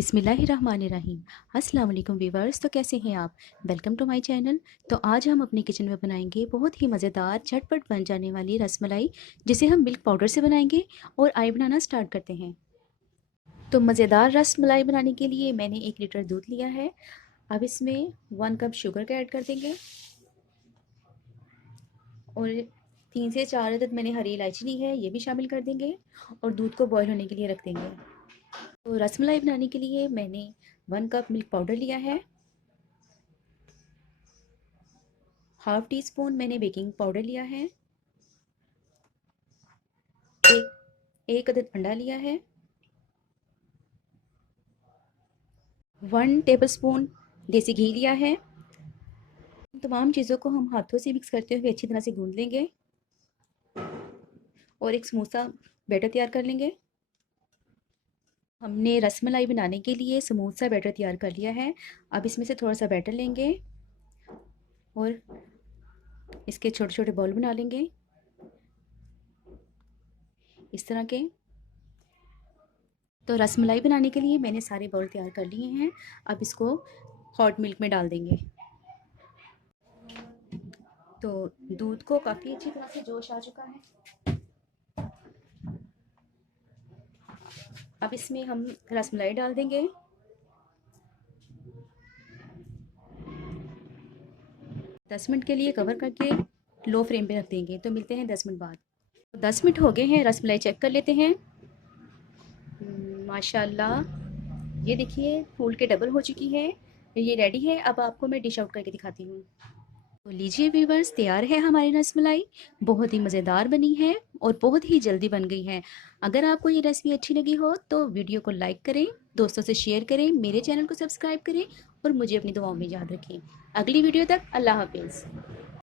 बिस्मिल्लाहिर्रहमानिर्रहीम। अस्सलाम वालेकुम वीवर्स। तो कैसे हैं आप? Welcome to my channel. तो आज हम अपनी किचन में बनाएंगे बहुत ही मज़ेदार झटपट बन जाने वाली रसमलाई, जिसे हम मिल्क पाउडर से बनाएंगे। और आइए बनाना स्टार्ट करते हैं। तो मज़ेदार रसमलाई बनाने के लिए मैंने 1 लीटर दूध लिया है। अब इसमें 1 कप शुगर का ऐड कर देंगे और 3 से 4 अदद मैंने हरी इलायची ली है, ये भी शामिल कर देंगे और दूध को बॉयल होने के लिए रख देंगे। तो रसमलाई बनाने के लिए मैंने 1 कप मिल्क पाउडर लिया है। हाफ टी स्पून मैंने बेकिंग पाउडर लिया है। एक अदद अंडा लिया है। 1 टेबलस्पून देसी घी लिया है। तमाम चीज़ों को हम हाथों से मिक्स करते हुए अच्छी तरह से गूंद लेंगे और एक स्मूथ सा बैटर तैयार कर लेंगे। हमने रसमलाई बनाने के लिए स्मूथ सा बैटर तैयार कर लिया है। अब इसमें से थोड़ा सा बैटर लेंगे और इसके छोटे छोटे बॉल बना लेंगे इस तरह के। तो रसमलाई बनाने के लिए मैंने सारे बॉल तैयार कर लिए हैं। अब इसको हॉट मिल्क में डाल देंगे। तो दूध को काफ़ी अच्छी तरह से जोश आ चुका है। अब इसमें हम रसमलाई डाल देंगे। दस मिनट के लिए कवर करके लो फ्लेम पे रख देंगे। तो मिलते हैं 10 मिनट बाद। 10 मिनट हो गए हैं, रसमलाई चेक कर लेते हैं। माशाल्लाह, ये देखिए फूल के डबल हो चुकी है। ये रेडी है। अब आपको मैं डिश आउट करके दिखाती हूँ। तो लीजिए व्यूवर्स, तैयार है हमारी रसमलाई। बहुत ही मज़ेदार बनी है और बहुत ही जल्दी बन गई है। अगर आपको ये रेसिपी अच्छी लगी हो तो वीडियो को लाइक करें, दोस्तों से शेयर करें, मेरे चैनल को सब्सक्राइब करें और मुझे अपनी दुआओं में याद रखें। अगली वीडियो तक अल्लाह हाफिज़।